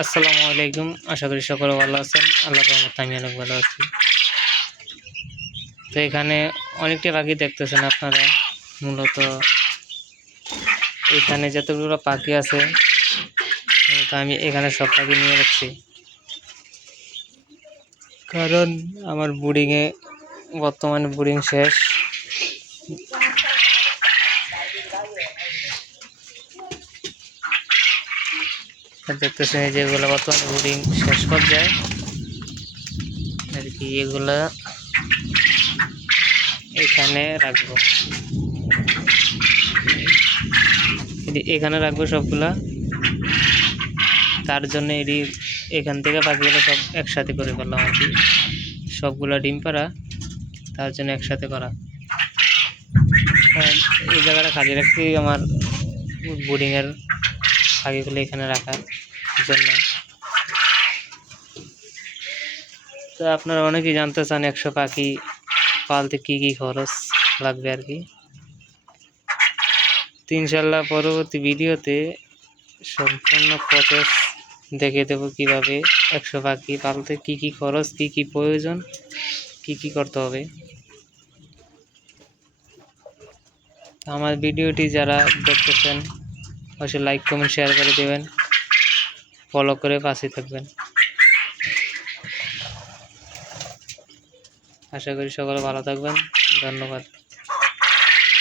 আসসালামু আলাইকুম। আশা করি সকলে ভালো আছেন। আল্লাহর রহমতে আমি অনেক ভালো আছি। তো এখানে অনেকটা পাখি দেখতেছেন আপনারা। মূলত এখানে যতগুলো পাখি আছে মূলত আমি এখানে সব পাখি নিয়ে রাখছি, কারণ আমার বর্তমানে বোর্ডিং শেষ। দেখতেছেন এই যেগুলো বর্তমানে বোর্ডিং শেষ পর্যায়ে আর কি, এগুলা এখানে রাখবো, সবগুলা। তার জন্য এখান থেকে পাখিগুলো সব একসাথে করে ফেললাম আর কি, সবগুলা ডিম পাড়া, তার জন্য একসাথে করা। এই জায়গাটা খালি রাখছি আমার বোর্ডিংয়ের পাখিগুলো এখানে রাখার জন্য। তো আপনারা অনেকেই জানতে চান 100 পাখি পালতে কি কি খরচ লাগবে আর কি। ইনশাল্লাহ পরবর্তী ভিডিওতে সম্পূর্ণ প্রসেস দেখে দেবো কিভাবে 100 পাখি পালতে কি কি খরচ, কি কি প্রয়োজন, কি কি করতে হবে। আমার ভিডিওটি যারা দেখতেছেন অবশ্যই লাইক কমেন্ট শেয়ার করে দেবেন, ফলো করে পাশে থাকবেন। আশা করি সকলে ভালো থাকবেন। ধন্যবাদ।